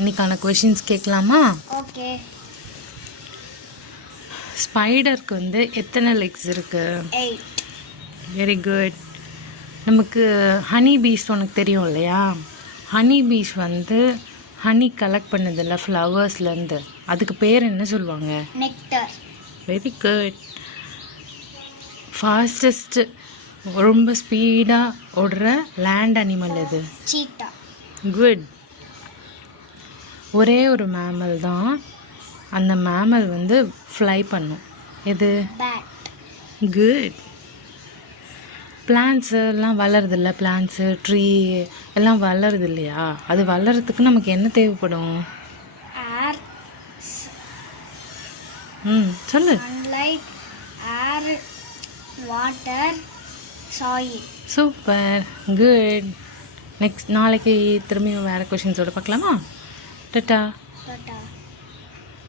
இன்னைக்கான கொஷின்ஸ் கேட்கலாமா? ஓகே. ஸ்பைடருக்கு வந்து எத்தனை லெக்ஸ் இருக்கு? 8. Very good. நமக்கு ஹனி பீஸ் உனக்கு தெரியும் இல்லையா? ஹனி பீஸ் வந்து ஹனி கலெக்ட் பண்ணதில்ல ஃப்ளவர்ஸ்லேருந்து, அதுக்கு பேர் என்ன சொல்லுவாங்க? நெக்டர். Very good. ஃபாஸ்டஸ்ட்டு ரொம்ப ஸ்பீடாக ஓடுற லேண்ட் அனிமல் எது? சீட்டா. குட். ஒரே ஒரு மேமல் தான், அந்த மேமல் வந்து ஃப்ளை பண்ணும். எது? பேட். குட். பிளான்ட்ஸ் எல்லாம் வளருதில்ல, பிளான்ட்ஸு ட்ரீ எல்லாம் வளருது இல்லையா? அது வளர்கிறதுக்கு நமக்கு என்ன தேவைப்படும்? ஏர். சொல்லு. Sunlight, air, water, soil. Super. Good. Next நாளைக்கு திரும்பியும் வேறு கொஷின்ஸோடு பார்க்கலாமா? டட்டா. டாடா.